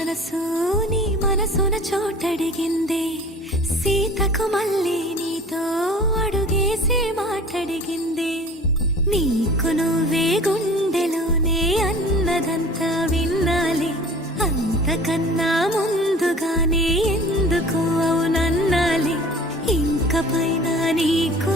మనసు నీ మనసున చోటడిగిందే, సీతకు మళ్ళీ నీతో అడుగేసి మాటడిగిందే. నీకు నువ్వే గుండెలోనే అన్నదంతా విన్నాలే, అంతకన్నా ముందుగానే ఎందుకు అవునన్నాలే. ఇంక పైన నీకు